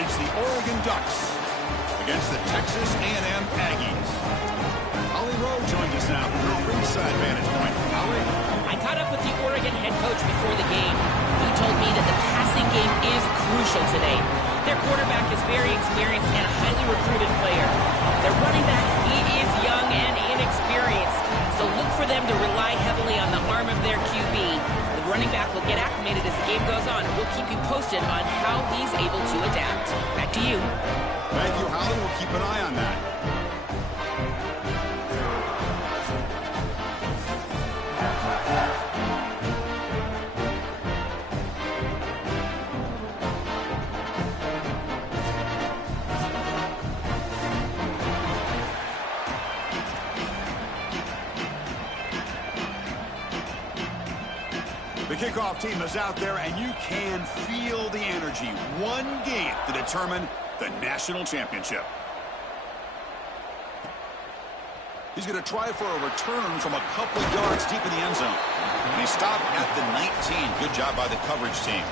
It's the Oregon Ducks against the Texas A&M Aggies. Ollie Rowe joins us now from her ringside vantage point. Ollie? I caught up with the Oregon head coach before the game. He told me that the passing game is crucial today. Their quarterback is very experienced and a highly recruited player. Their running back, he is young and inexperienced, so look for them to rely heavily on the arm of their QB. The running back will get acclimated as the game goes on, and we'll keep you posted on how he's able to adapt. Back to you. Thank you, Holly. We'll keep an eye on that. The kickoff team is out there, and you can feel the energy. One game to determine the national championship. He's going to try for a return from a couple yards deep in the end zone. And he stopped at the 19. Good job by the coverage team.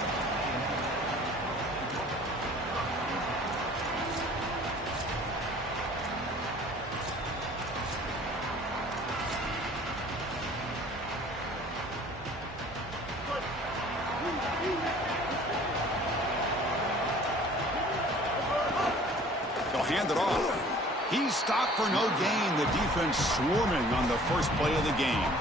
Hand it off. He's stopped for no gain. The defense swarming on the first play of the game.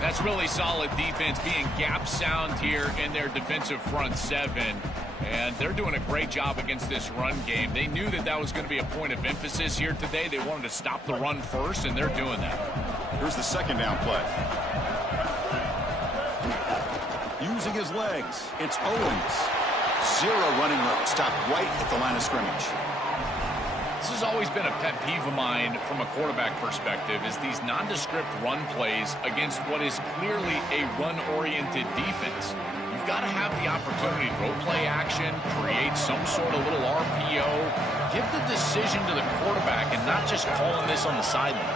That's really solid defense, being gap sound here in their defensive front seven. And they're doing a great job against this run game. They knew that that was going to be a point of emphasis here today. They wanted to stop the run first, and they're doing that. Here's the second down play. Using his legs, it's Owens. Zero running room. Stopped right at the line of scrimmage. This has always been a pet peeve of mine from a quarterback perspective, is these nondescript run plays against what is clearly a run-oriented defense. You've got to have the opportunity to go play action, create some sort of little RPO, give the decision to the quarterback and not just calling this on the sideline.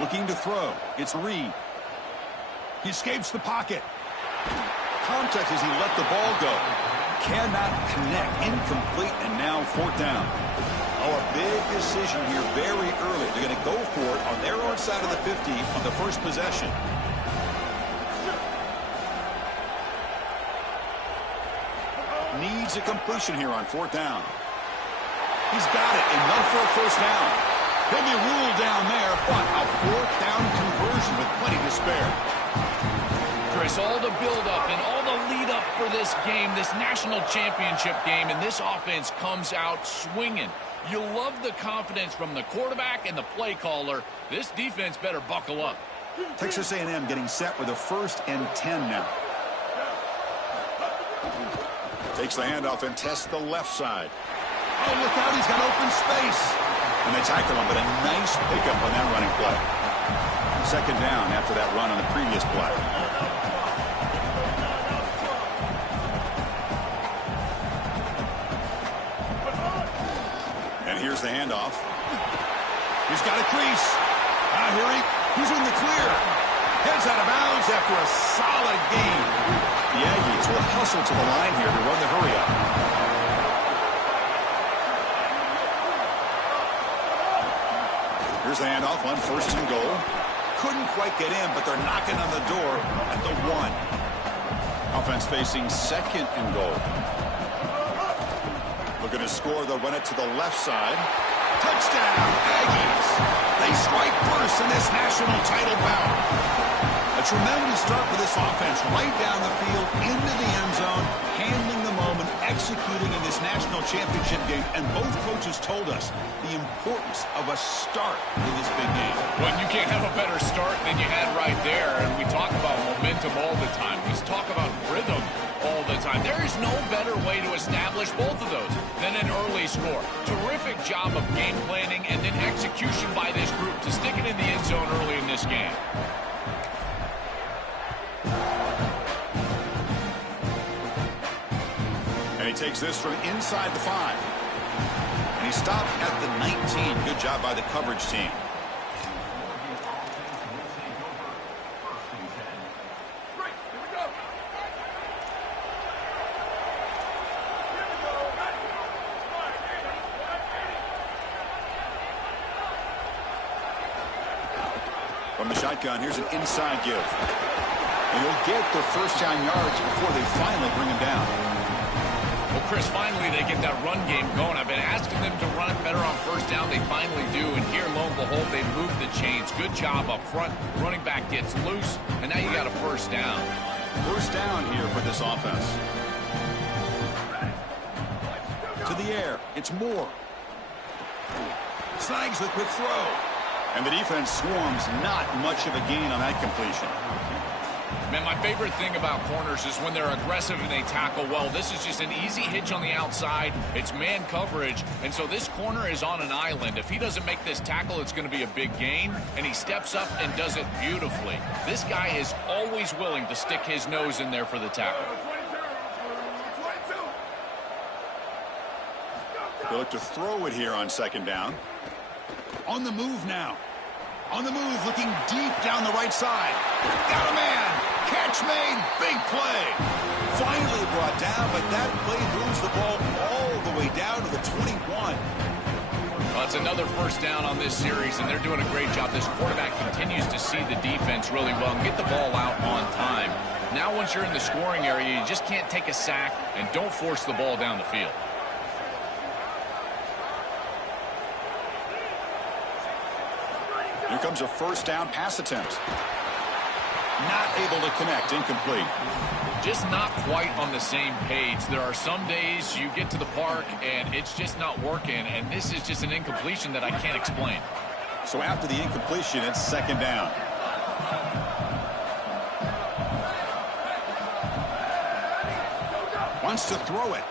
Looking to throw. It's Reed. He escapes the pocket. Contact as he let the ball go. Cannot connect. Incomplete, and now fourth down. Oh, a big decision here very early. They're going to go for it on their own side of the 50 on the first possession. Needs a completion here on fourth down. He's got it, enough for a first down. He'll be ruled down there, but a fourth down conversion with plenty to spare. Chris, all the build-up and all the lead-up for this game, this national championship game, and this offense comes out swinging. You love the confidence from the quarterback and the play caller. This defense better buckle up. Texas A&M getting set with a 1st and 10 now. Takes the handoff and tests the left side. Oh, look out, he's got open space. And they tackle him, but a nice pickup on that running play. Second down after that run on the previous play. And here's the handoff. He's got a crease. He's in the clear. Heads out of bounds after a solid game. The Aggies will hustle to the line here to run the hurry up. Here's the handoff on 1st and goal. Couldn't quite get in, but they're knocking on the door at the 1. Offense facing 2nd and goal. Looking to score, they'll run it to the left side. Touchdown, Aggies. They strike first in this national title bout. A tremendous start for this offense, right down the field, into the end zone, handling the moment, executing in this national championship game. And both coaches told us the importance of a start in this big game. Well, you can't have a better start than you had right there. And we talk about momentum all the time. We talk about rhythm all the time. There is no better way to establish both of those than an early score. Terrific job of game planning and then execution by this group to stick it in the end zone early in this game. And he takes this from inside the 5. And he stopped at the 19. Good job by the coverage team. From the shotgun, here's an inside give. And he'll get the first down yards before they finally bring him down. Well, Chris, finally they get that run game going. I've been asking them to run it better on first down. They finally do. And here, lo and behold, they move the chains. Good job up front. Running back gets loose. And now you got a first down. First down here for this offense. To the air. It's Moore. Snags the quick throw. And the defense swarms. Not much of a gain on that completion. Man, my favorite thing about corners is when they're aggressive and they tackle well. This is just an easy hitch on the outside. It's man coverage, and so this corner is on an island. If he doesn't make this tackle, it's going to be a big gain, and he steps up and does it beautifully. This guy is always willing to stick his nose in there for the tackle. They look to throw it here on second down. On the move now. On the move, looking deep down the right side. Got a man. Catch made. Big play. Finally brought down, but that play moves the ball all the way down to the 21. Well, it's another first down on this series, and they're doing a great job. This quarterback continues to see the defense really well and get the ball out on time. Now once you're in the scoring area, you just can't take a sack and don't force the ball down the field. Here comes a first down pass attempt. Not able to connect. Incomplete. Just not quite on the same page. There are some days you get to the park and it's just not working, and this is just an incompletion that I can't explain. So after the incompletion, it's second down. Wants to throw it.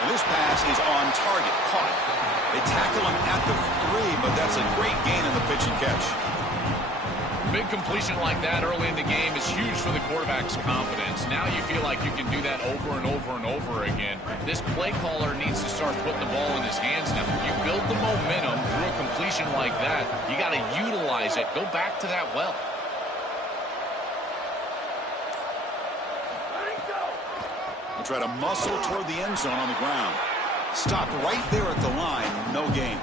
And this pass is on target. Caught. They tackle him at the 3, but that's a great gain in the pitch and catch. Big completion like that early in the game is huge for the quarterback's confidence. Now you feel like you can do that over and over and over again. This play caller needs to start putting the ball in his hands now. You build the momentum through a completion like that. You got to utilize it. Go back to that well. He'll try to muscle toward the end zone on the ground. Stopped right there at the line. No gain.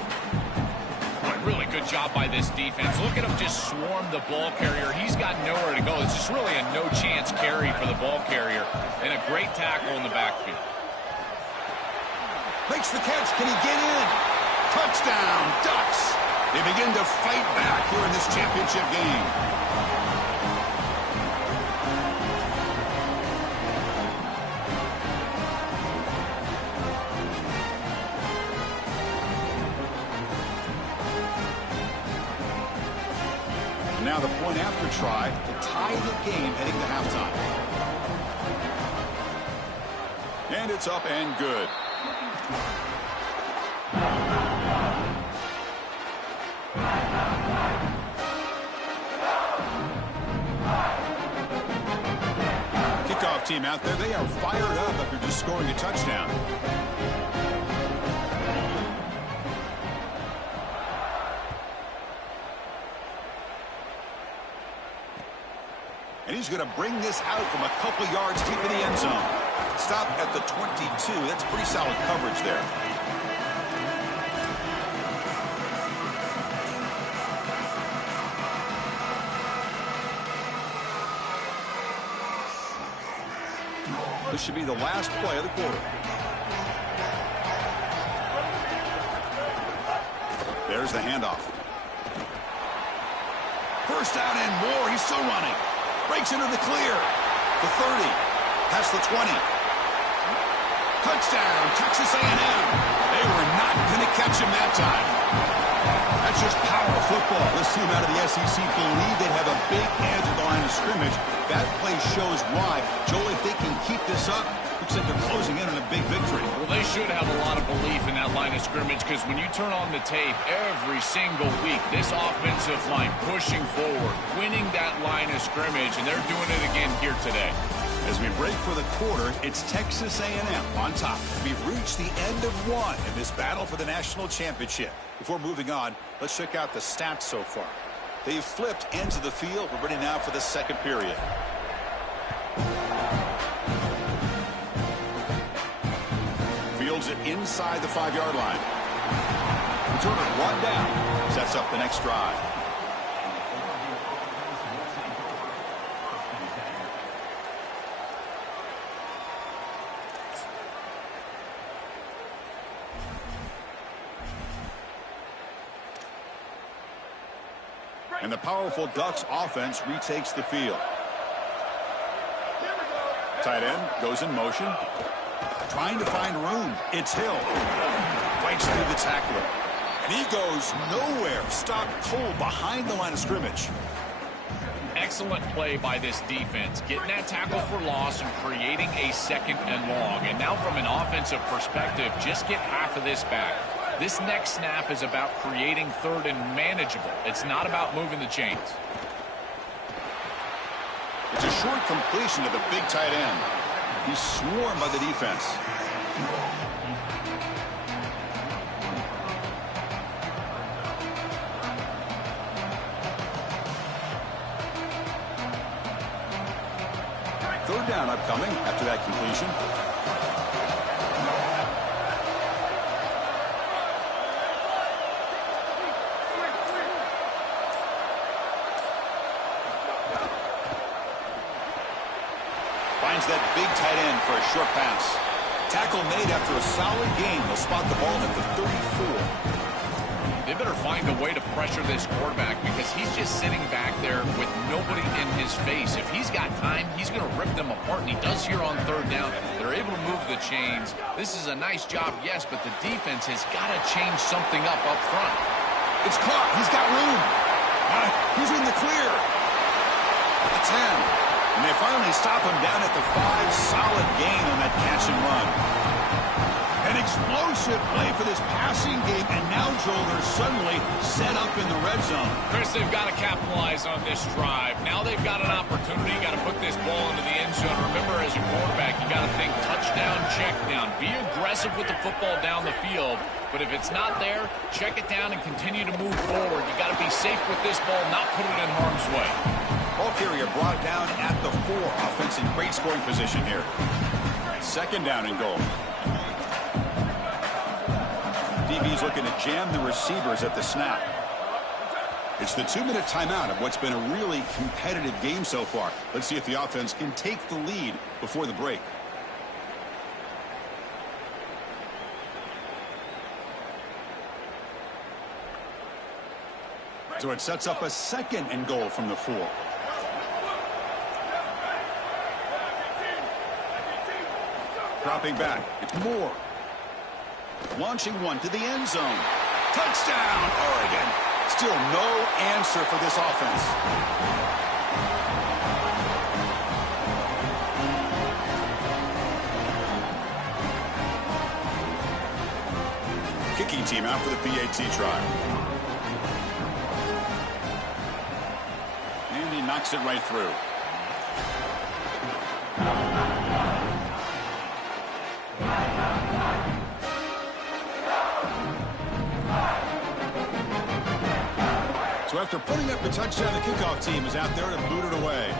Boy, really good job by this defense. Look at him just swarm the ball carrier. He's got nowhere to go. It's just really a no-chance carry for the ball carrier. And a great tackle in the backfield. Makes the catch. Can he get in? Touchdown, Ducks. They begin to fight back here in this championship game. Now the point after try to tie the game heading to halftime. And it's up and good. Kickoff team out there. They are fired up after just scoring a touchdown. And he's going to bring this out from a couple yards deep in the end zone. Stop at the 22. That's pretty solid coverage there. This should be the last play of the quarter. There's the handoff. First down and more. He's still running. Breaks into the clear. The 30. Past the 20. Touchdown, Texas A&M. They were not going to catch him that time. That's just power football. This team out of the SEC believe they have a big edge at the line of scrimmage. That play shows why. Joel, if they can keep this up, looks like they're closing in on a big victory. Well, they should have a lot of belief in that line of scrimmage, because when you turn on the tape every single week, this offensive line pushing forward, winning that line of scrimmage, and they're doing it again here today. As we break for the quarter, it's Texas A&M on top. We've reached the end of one in this battle for the national championship. Before moving on, let's check out the stats so far. They've flipped ends of the field. We're ready now for the second period. Fields it inside the 5-yard line. returner one down. Sets up the next drive. And the powerful Ducks offense retakes the field. Tight end goes in motion. Trying to find room. It's Hill. Fights through the tackler. And he goes nowhere. Stopped cold behind the line of scrimmage. Excellent play by this defense. Getting that tackle for loss and creating a 2nd and long. And now from an offensive perspective, just get half of this back. This next snap is about creating 3rd and manageable. It's not about moving the chains. It's a short completion to the big tight end. He's swarmed by the defense. Third down upcoming after that completion. Finds that big tight end for a short pass. Tackle made after a solid gain. They'll spot the ball at the 34. They better find a way to pressure this quarterback because he's just sitting back there with nobody in his face. If he's got time, he's going to rip them apart, and he does here on 3rd down. They're able to move the chains. This is a nice job, yes, but the defense has got to change something up front. It's caught. He's got room. He's in the clear. At the 10. And they finally stop him down at the 5. Solid gain on that catch and run. An explosive play for this passing game. And now, Joel, they're suddenly set up in the red zone. Chris, they've got to capitalize on this drive. Now they've got an opportunity. You got to put this ball into the end zone. Remember, as a quarterback, you got to think touchdown, check down. Be aggressive with the football down the field. But if it's not there, check it down and continue to move forward. You got to be safe with this ball, not put it in harm's way. Ball carrier brought down at the 4. Offense in great scoring position here. 2nd down and goal. DB's looking to jam the receivers at the snap. It's the 2-minute timeout of what's been a really competitive game so far. Let's see if the offense can take the lead before the break. So it sets up a 2nd and goal from the 4. Dropping back. It's Moore. Launching one to the end zone. Touchdown, Oregon. Still no answer for this offense. Kicking team out for the PAT try. And he knocks it right through. So after putting up the touchdown, the kickoff team is out there to boot it away.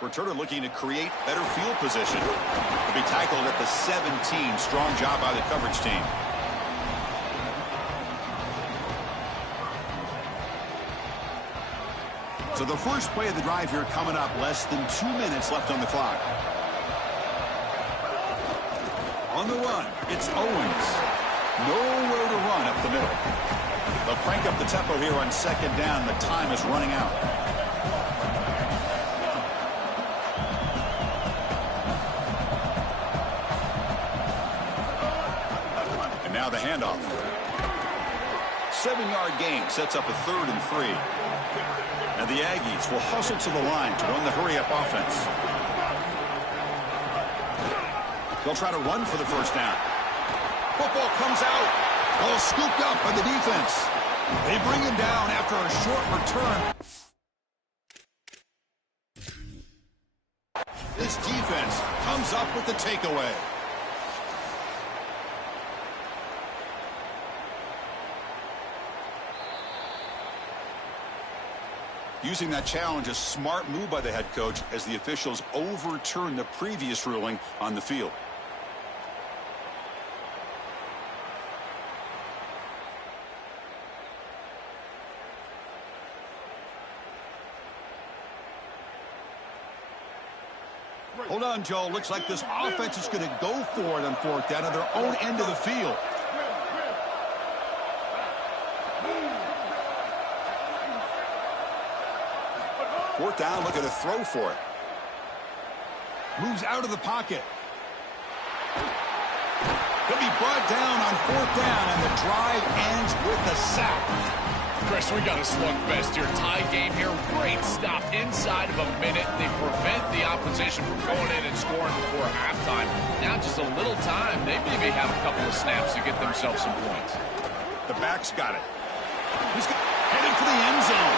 Returner looking to create better field position. To be tackled at the 17. Strong job by the coverage team. So the first play of the drive here coming up. Less than 2 minutes left on the clock. On the run, it's Owens. Nowhere to run up the middle. They'll crank up the tempo here on 2nd down. The time is running out. And now the handoff. 7-yard gain sets up a 3rd and 3. And the Aggies will hustle to the line to run the hurry-up offense. They'll try to run for the first down. Football comes out. Ball scooped up by the defense. They bring him down after a short return. This defense comes up with the takeaway. Using that challenge, a smart move by the head coach as the officials overturn the previous ruling on the field. Hold on, Joe. Looks like this offense is going to go for it on fourth down at their own end of the field. Fourth down, looking to throw for it. Moves out of the pocket. He'll be brought down on fourth down, and the drive ends with a sack. Chris, we got a slugfest here. Tie game here. Great stop inside of a minute. They prevent the opposition from going in and scoring before halftime. Now just a little time. They maybe have a couple of snaps to get themselves some points. The back's got it. He's headed for the end zone.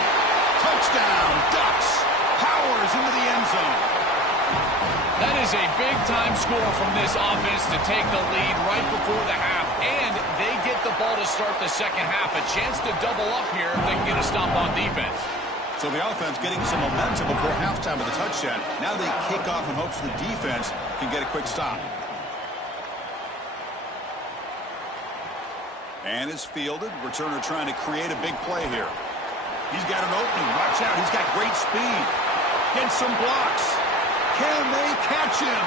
Touchdown, Ducks. Powers into the end zone. That is a big-time score from this offense to take the lead right before the half, and they get the ball to start the second half. A chance to double up here if they can get a stop on defense. So the offense getting some momentum before halftime with the touchdown. Now they kick off in hopes the defense can get a quick stop. And it's fielded. Returner trying to create a big play here. He's got an opening. Watch out. He's got great speed. Gets some blocks. Can they catch him?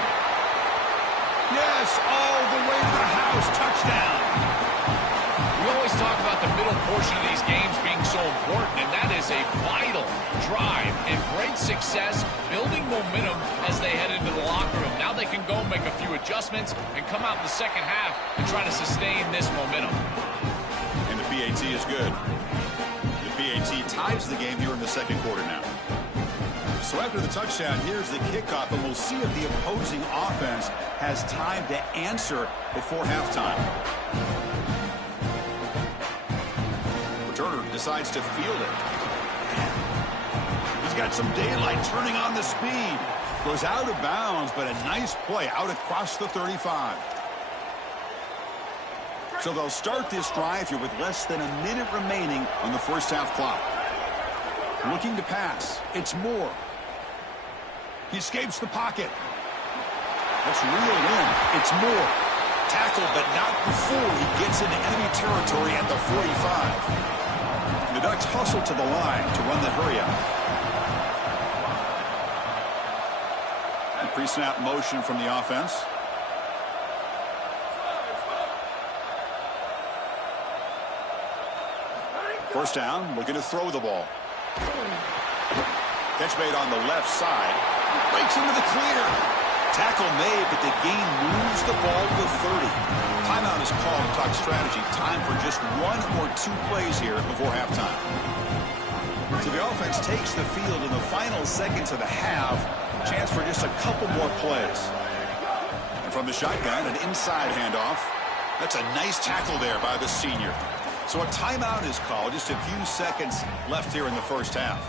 Yes, all the way to the house. Touchdown. We always talk about the middle portion of these games being so important, and that is a vital drive and great success, building momentum as they head into the locker room. Now they can go make a few adjustments and come out in the second half and try to sustain this momentum. And the PAT is good. The PAT ties the game here in the second quarter now. So after the touchdown, here's the kickoff, and we'll see if the opposing offense has time to answer before halftime. Returner decides to field it. He's got some daylight, turning on the speed. Goes out of bounds, but a nice play out across the 35. So they'll start this drive here with less than a minute remaining on the first half clock. Looking to pass. It's Moore. He escapes the pocket. That's reeled in. It's Moore. Tackled, but not before he gets into enemy territory at the 45. The Ducks hustle to the line to run the hurry up. And pre-snap motion from the offense. First down, looking to throw the ball. Catch made on the left side. Breaks into the clear. Tackle made, but the gain moves the ball to the 30. Timeout is called to talk strategy. Time for just one or two plays here before halftime. So the offense takes the field in the final seconds of the half. Chance for just a couple more plays. And from the shotgun, an inside handoff. That's a nice tackle there by the senior. So a timeout is called. Just a few seconds left here in the first half.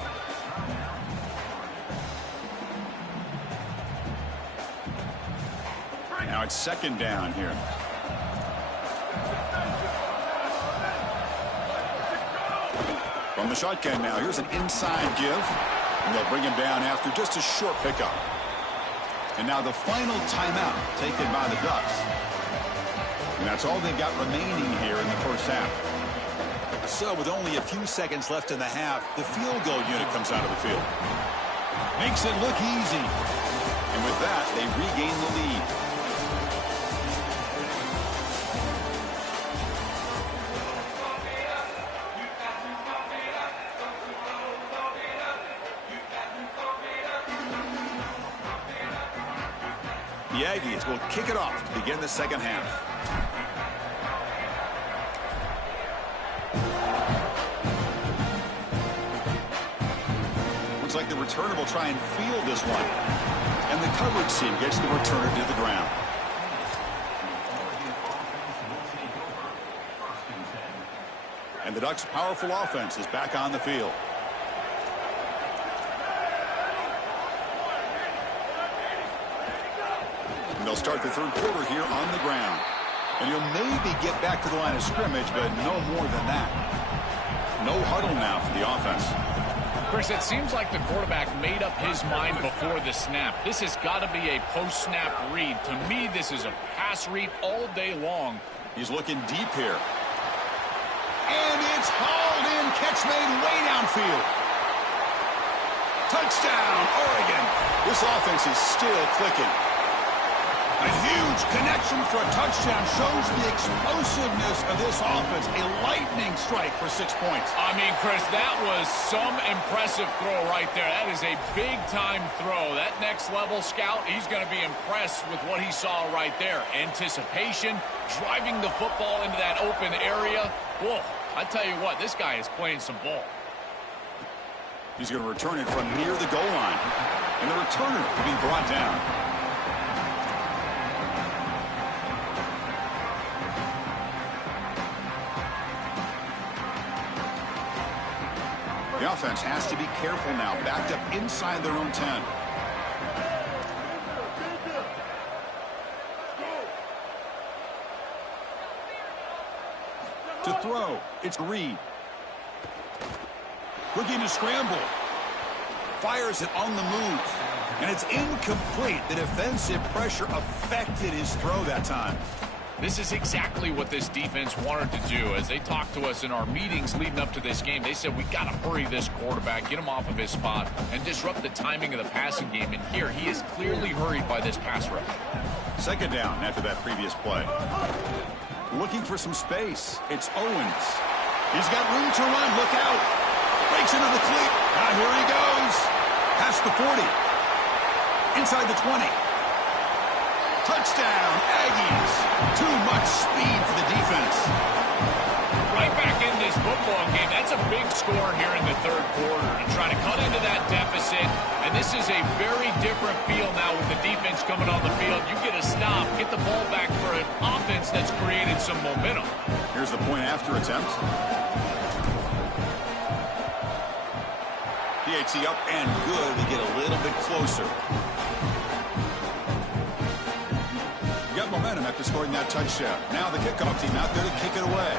Now it's second down here. From the shotgun now, here's an inside give. And they'll bring him down after just a short pickup. And now the final timeout taken by the Ducks. And that's all they've got remaining here in the first half. So with only a few seconds left in the half, the field goal unit comes out of the field. Makes it look easy. And with that, they regain the lead. The Aggies will kick it off to begin the second half. Looks like the returner will try and field this one. And the coverage team gets the returner to the ground. And the Ducks' powerful offense is back on the field. They'll start the third quarter here on the ground. And you'll maybe get back to the line of scrimmage, but no more than that. No huddle now for the offense. Chris, it seems like the quarterback made up his mind before the snap. This has got to be a post-snap read. To me, this is a pass read all day long. He's looking deep here. And it's hauled in. Catch made way downfield. Touchdown, Oregon. This offense is still clicking. A huge connection for a touchdown shows the explosiveness of this offense. A lightning strike for 6 points. I mean, Chris, that was some impressive throw right there. That is a big-time throw. That next-level scout, he's going to be impressed with what he saw right there. Anticipation, driving the football into that open area. Whoa, I tell you what, this guy is playing some ball. He's going to return it from near the goal line. And the returner will be brought down. The offense has to be careful now, backed up inside their own 10. To throw, it's Reed. Looking to scramble. Fires it on the move. And it's incomplete. The defensive pressure affected his throw that time. This is exactly what this defense wanted to do. As they talked to us in our meetings leading up to this game, they said, we got to hurry this quarterback, get him off of his spot, and disrupt the timing of the passing game. And here, he is clearly hurried by this pass rush. Second down after that previous play. Looking for some space. It's Owens. He's got room to run. Look out. Breaks into the cleat. Now here he goes. Past the 40. Inside the 20. Touchdown, Aggies. Too much speed for the defense. Right back in this football game. That's a big score here in the third quarter to try to cut into that deficit. And this is a very different feel now with the defense coming on the field. You get a stop, get the ball back for an offense that's created some momentum. Here's the point after attempt. PAT up and good. We get a little bit closer. Got momentum after scoring that touchdown. Now the kickoff team out there to kick it away.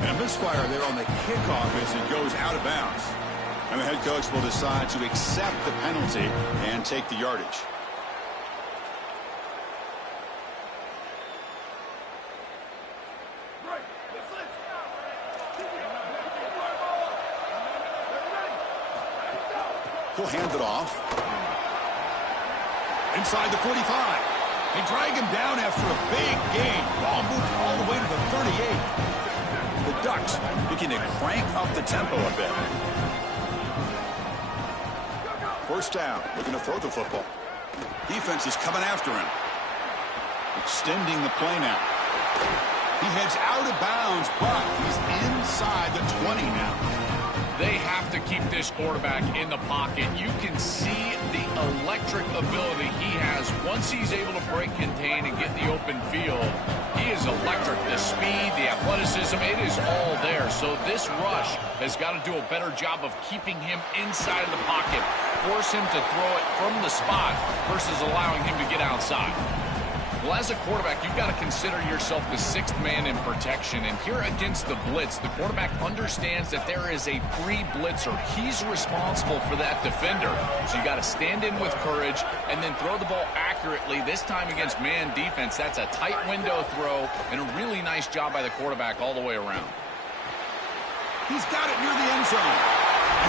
And a misfire there on the kickoff as it goes out of bounds. And the head coach will decide to accept the penalty and take the yardage. He'll hand it off. Inside the 45. They drag him down after a big gain. Ball moved all the way to the 38. The Ducks looking to crank up the tempo a bit. First down, looking to throw the football. Defense is coming after him. Extending the play now. He heads out of bounds, but he's inside the 20 now. They have to keep this quarterback in the pocket. You can see the electric ability he has once he's able to break, contain, and get the open field. He is electric. The speed, the athleticism, it is all there. So this rush has got to do a better job of keeping him inside of the pocket. Force him to throw it from the spot versus allowing him to get outside. Well, as a quarterback, you've got to consider yourself the sixth man in protection. And here against the blitz, the quarterback understands that there is a free blitzer. He's responsible for that defender. So you got to stand in with courage and then throw the ball accurately. This time against man defense, that's a tight window throw and a really nice job by the quarterback all the way around. He's got it near the end zone.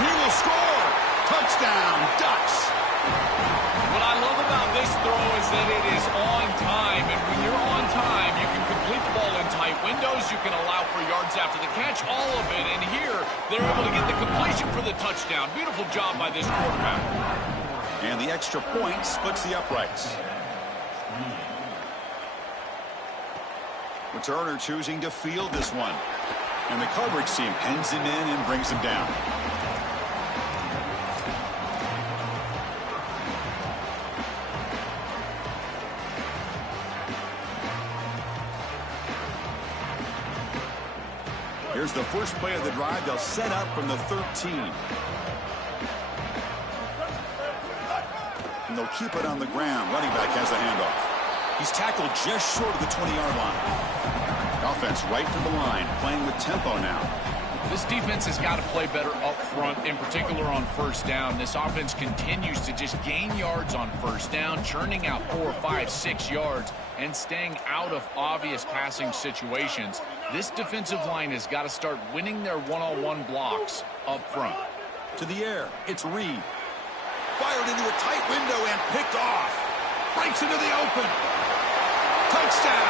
And he will score. Touchdown, Ducks. What I love about this throw is that it is on time, and when you're on time, you can complete the ball in tight windows, you can allow for yards after the catch, all of it, and here, they're able to get the completion for the touchdown. Beautiful job by this quarterback. And the extra point splits the uprights. Returner choosing to field this one. And the coverage team pens him in and brings him down. Here's the first play of the drive. They'll set up from the 13. And they'll keep it on the ground. Running back has the handoff. He's tackled just short of the 20-yard line. Offense right to the line, playing with tempo now. This defense has got to play better up front, in particular on first down. This offense continues to just gain yards on first down, churning out 4, 5, 6 yards, and staying out of obvious passing situations. This defensive line has got to start winning their one-on-one blocks up front. To the air, it's Reed. Fired into a tight window and picked off. Breaks into the open. Touchdown!